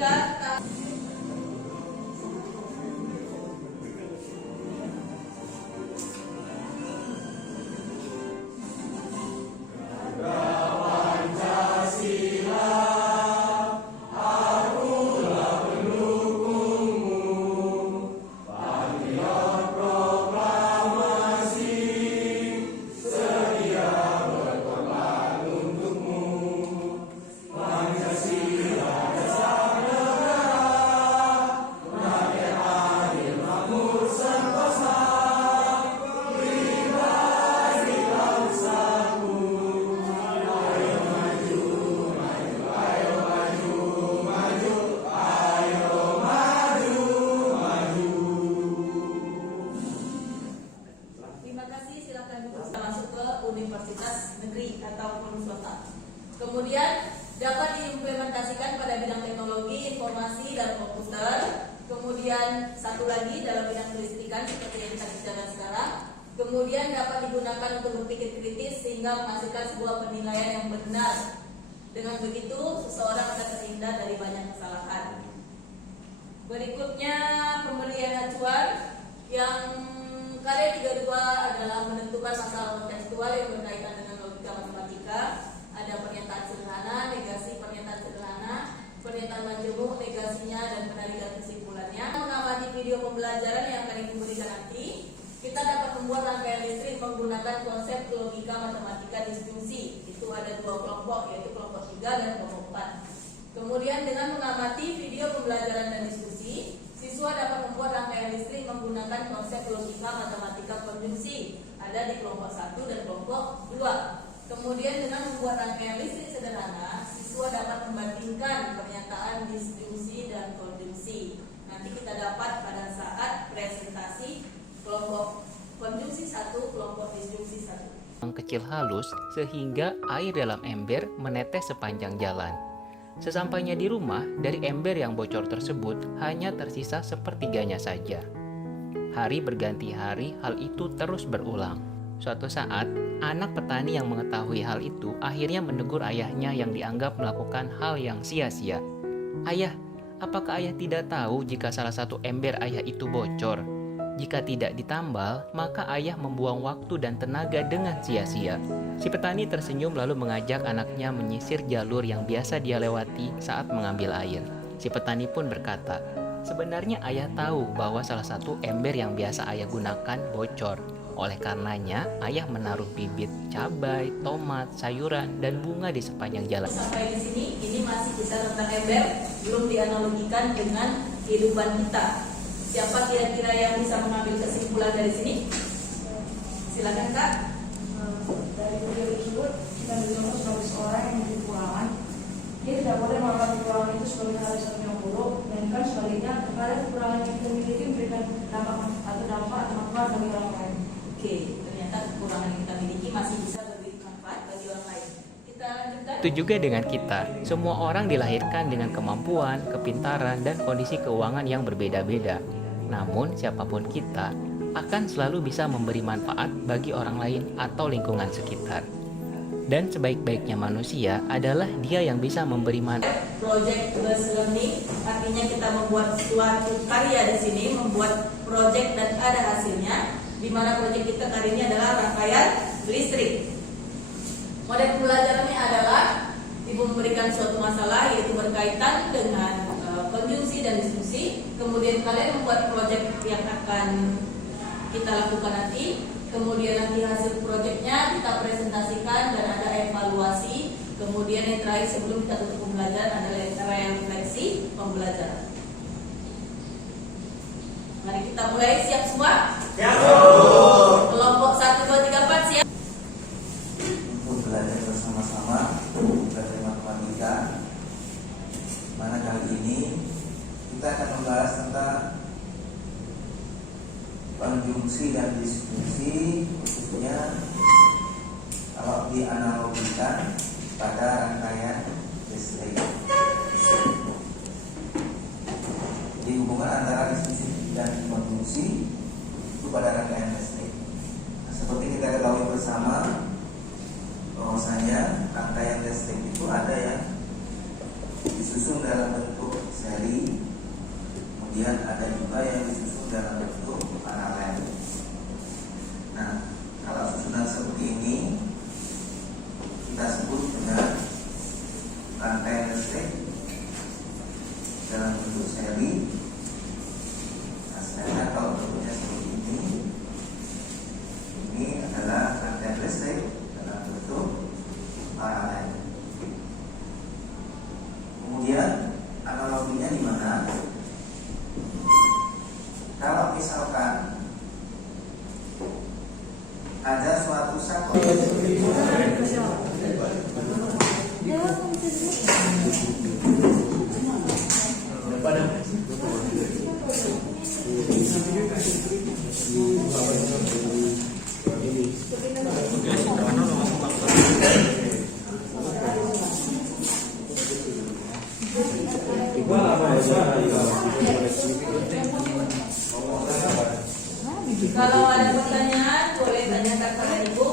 apabila universitas negeri ataupun swasta. Kemudian dapat diimplementasikan pada bidang teknologi, informasi, dan komputer. Kemudian satu lagi dalam bidang kelistrikan seperti yang kita bicarakan sekarang. Kemudian dapat digunakan untuk berpikir kritis sehingga menghasilkan sebuah penilaian yang benar. Dengan begitu, seseorang akan terhindar dari banyak kesalahan. Berikutnya pemberian acuan yang KD 32 adalah menentukan masalah kontekstual yang berkaitan dengan logika matematika. Ada pernyataan sederhana, negasi pernyataan sederhana, pernyataan majemuk, negasinya, dan penarikan kesimpulannya. Mengamati video pembelajaran yang akan diberikan nanti, kita dapat membuat rangkaian listrik menggunakan konsep logika matematika diskusi. Itu ada dua kelompok, yaitu kelompok 3 dan kelompok 4. Kemudian dengan mengamati video pembelajaran dan diskusi, siswa dapat membuat rangkaian listrik menggunakan konsep logika matematika konjungsi. Ada di kelompok 1 dan kelompok 2. Kemudian dengan membuat rangkaian listrik sederhana, siswa dapat membandingkan pernyataan diskusi dan konjungsi. Nanti kita dapat pada saat presentasi kelompok konjungsi 1, kelompok disjungsi 1. Yang kecil halus sehingga air dalam ember menetes sepanjang jalan. Sesampainya di rumah, dari ember yang bocor tersebut hanya tersisa sepertiganya saja. Hari berganti hari, hal itu terus berulang. Suatu saat, anak petani yang mengetahui hal itu akhirnya menegur ayahnya yang dianggap melakukan hal yang sia-sia. "Ayah, apakah ayah tidak tahu jika salah satu ember ayah itu bocor? Jika tidak ditambal, maka ayah membuang waktu dan tenaga dengan sia-sia." Si petani tersenyum lalu mengajak anaknya menyisir jalur yang biasa dia lewati saat mengambil air. Si petani pun berkata, "Sebenarnya ayah tahu bahwa salah satu ember yang biasa ayah gunakan bocor. Oleh karenanya, ayah menaruh bibit cabai, tomat, sayuran, dan bunga di sepanjang jalan." Sampai di sini, ini masih bisa tentang ember, belum dianalogikan dengan kehidupan kita. Siapa kira-kira yang bisa mengambil kesimpulan dari sini? Silakan Kak. Dari video tersebut kita mencontoh sebagai seorang yang memiliki kekurangan, dia tidak boleh melakukan kekurangan itu sebagai hal yang buruk, melainkan sebaliknya terkadang kekurangan yang kita miliki memberikan dampak atau manfaat bagi orang lain. Oke, ternyata kekurangan yang kita miliki masih bisa memberi manfaat bagi orang lain. Kita lanjutkan. Itu juga dengan kita. Semua orang dilahirkan dengan kemampuan, kepintaran, dan kondisi keuangan yang berbeda-beda. Namun, siapapun kita akan selalu bisa memberi manfaat bagi orang lain atau lingkungan sekitar. Dan sebaik-baiknya manusia adalah dia yang bisa memberi manfaat. Project based learning artinya kita membuat suatu karya di sini, membuat project dan ada hasilnya. Di mana project kita kali ini adalah rangkaian listrik. Model pembelajarannya adalah Ibu memberikan suatu masalah yaitu berkaitan dengan konjungsi dan diskusi. Kemudian kalian membuat project yang akan kita lakukan nanti. Kemudian nanti hasil projectnya kita presentasikan dan ada evaluasi. Kemudian yang terakhir sebelum kita tutup pembelajaran adalah refleksi pembelajaran. Mari kita mulai, siap semua? Siap. Kelompok 1, 2, 3, 4 siap. Untuk belajar bersama-sama belajar matematika, mana kali ini kita akan membahas tentang konjungsi dan diskusi, khususnya kalau dianalogikan pada rangkaian listrik. Jadi hubungan antara diskusi dan konjungsi itu pada rangkaian listrik. Nah, seperti kita ketahui bersama bahwasanya rangkaian listrik itu ada yang disusun dalam bentuk seri Kemudian ada juga yang disusun dalam bentuk paralel. Nah, kalau susunan seperti ini kita sebut dengan rantai listrik dalam bentuk seri. Nah, sedangkan kalau bentuknya seperti ini adalah rantai listrik dalam bentuk paralel. Kemudian analoginya di mana? Kalau misalkan ada suatu satu Kalau ada pertanyaan boleh tanyakan pada Ibu.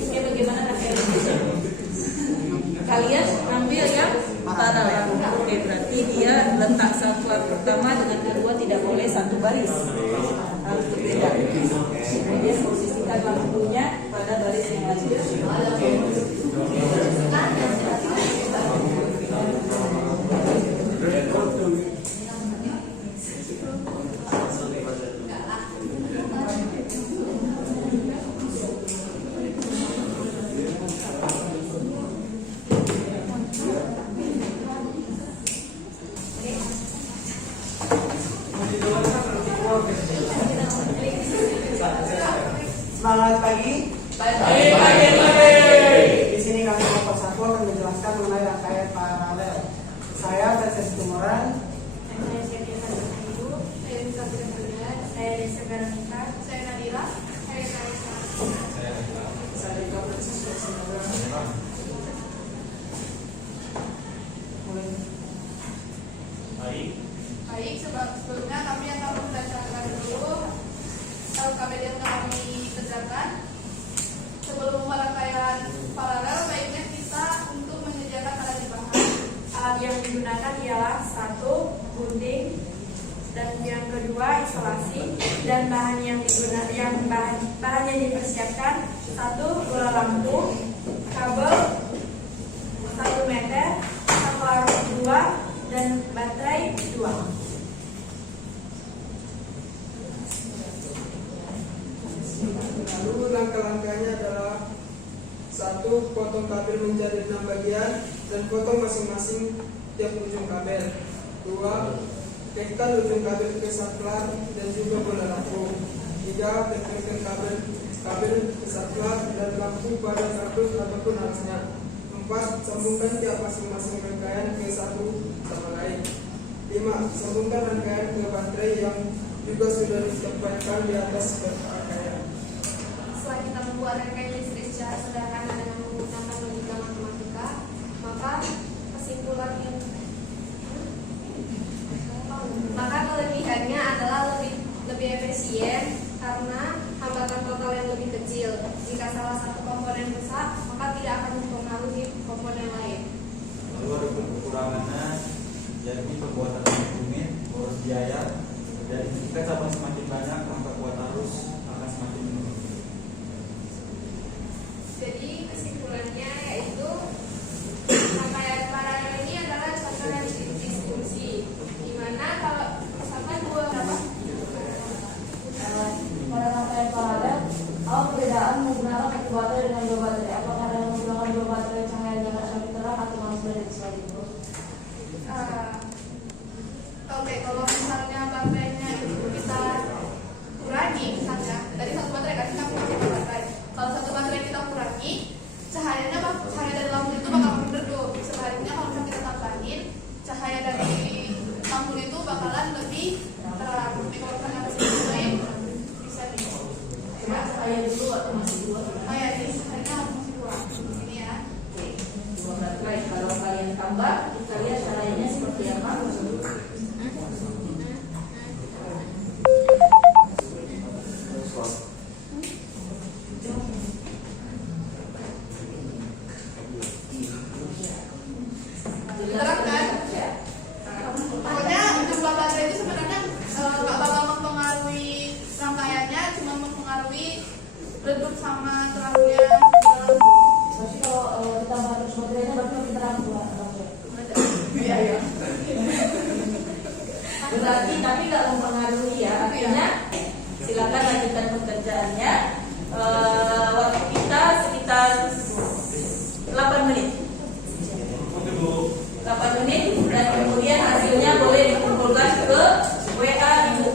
Oke, bagaimana kalian ambil yang paralel? Oke, berarti dia letak satuan pertama dengan kedua tidak boleh satu baris, harus berbeda. Kemudian posisikan lampunya pada baris yang lanjut. Selamat pagi. Pagi. Di sini kami kelompok 1 akan menjelaskan mengenai rangkaian paralel. Saya Francis Tumuran. Saya Desa Veronica, saya Nadira, saya Kaisa. Saya juga Francis Tumuran. Baik, sebelumnya kami akan membacakan dulu LKPD yang kami kerjakan. Sebelum rangkaian paralel, baiknya kita untuk menyediakan alat bahan. Alat yang digunakan ialah 1. Gunting, dan yang kedua isolasi, dan bahan yang digunakan bahan yang dipersiapkan 1. Bola lampu, kabel 1 meter, saklar 2, dan baterai 2. Lalu langkah-langkahnya adalah 1. Potong kabel menjadi 6 bagian dan potong masing-masing tiap ujung kabel. 2. Kaitkan ujung kabel ke saklar dan juga bola lampu. 3. Tempelkan kabel ke saklar dan lampu pada kardus ataupun alasnya. 4. Sambungkan tiap masing-masing rangkaian ke satu sama lain. 5. Sambungkan rangkaian ke baterai yang juga sudah ditempatkan di atas rangkaian. Setelah kita membuat rangkaian listrik secara sederhana dengan menggunakan logika matematika, maka kelebihannya adalah lebih efisien karena hambatan total yang lebih kecil. Jika salah satu komponen besar, maka tidak akan mempengaruhi komponen lain. Lalu ada kekurangannya, yakni pembuatan rumit, boros biaya, dan jika cabang semakin banyak, maka kuat arus akan semakin menurun. Jadi kesimpulannya yaitu rangkaian paralel ini adalah contoh dari diskusi, di mana kalau misalkan dua Pada rangkaian paralel, apa perbedaan menggunakan satu baterai dengan 2 baterai? Apakah dengan menggunakan 2 baterai cahayanya akan semakin terang atau malah sebaliknya sebaliknya? Oke, kalau misalnya baterainya itu kita kurangi, misalnya dari satu baterai kan kita punya satu baterai. Kalau satu baterai kita kurangi, cahaya dari lampu itu bakal makin redup. Sebaliknya kalau misalnya kita tambahin, cahaya dari lampu itu bakalan lebih terang. Tapi kalau misalnya masih lain, bisa nih. Ya, Cahaya dulu atau masih 2? cahaya ini cahayanya masih kurang. Ini ya. Oke, 2 baterai. Kalau kalian tambah, kita lihat caranya seperti apa. redup sama terangnya Berarti kalau ditambah terus materialnya berarti makin terang dua. iya iya Berarti tapi nggak mempengaruhi ya. Artinya silakan lanjutkan pekerjaannya. Waktu kita sekitar 8 menit. 8 menit dan kemudian hasilnya boleh dikumpulkan ke WA Ibu.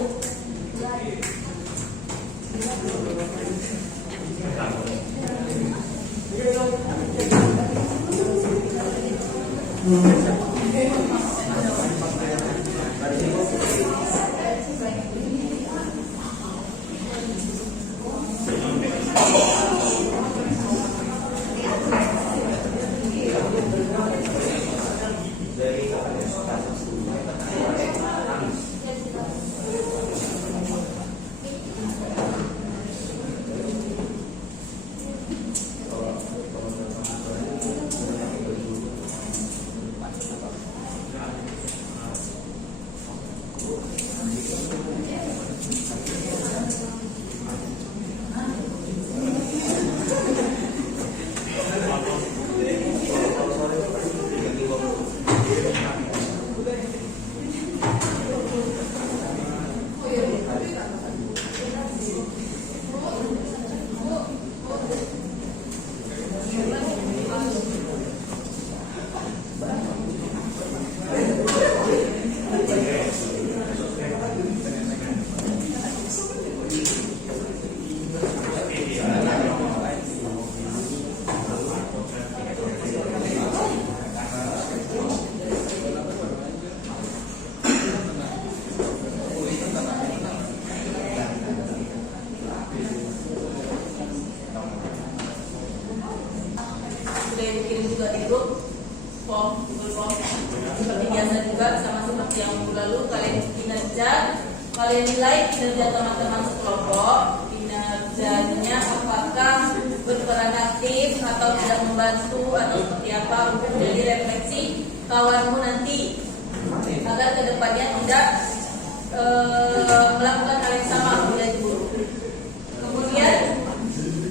Sudah dikirim juga di grup form Google Form seperti biasa juga, sama seperti yang minggu lalu. Kalian kinerja, kalian nilai kinerja teman-teman sekelompok, kinerjanya apakah berperan aktif atau tidak membantu atau seperti apa untuk menjadi refleksi kawanmu nanti agar kedepannya tidak melakukan hal yang sama menjadi guru. Kemudian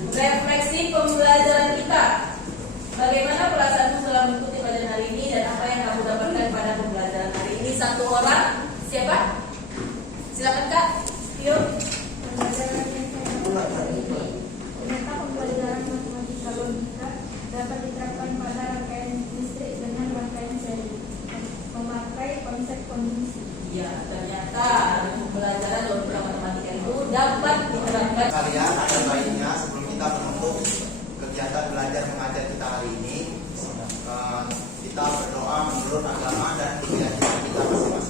refleksi pembelajaran kita. Bagaimana perasaanmu setelah mengikuti pelajaran hari ini dan apa yang kamu dapatkan pada pembelajaran hari ini? Satu orang, siapa? Silakan Kak. Yuk. Pembelajaran yang saya dapat hari ini, ternyata pembelajaran matematika logika dapat diterapkan pada rangkaian listrik dengan rangkaian seri, memakai konsep konjungsi. Ya, ternyata pembelajaran logika matematika itu dapat diterapkan. Kalian ada baiknya sebelum kita menutup kegiatan belajar mengajar kita hari ini, kita berdoa menurut agama dan keyakinan kita masing-masing.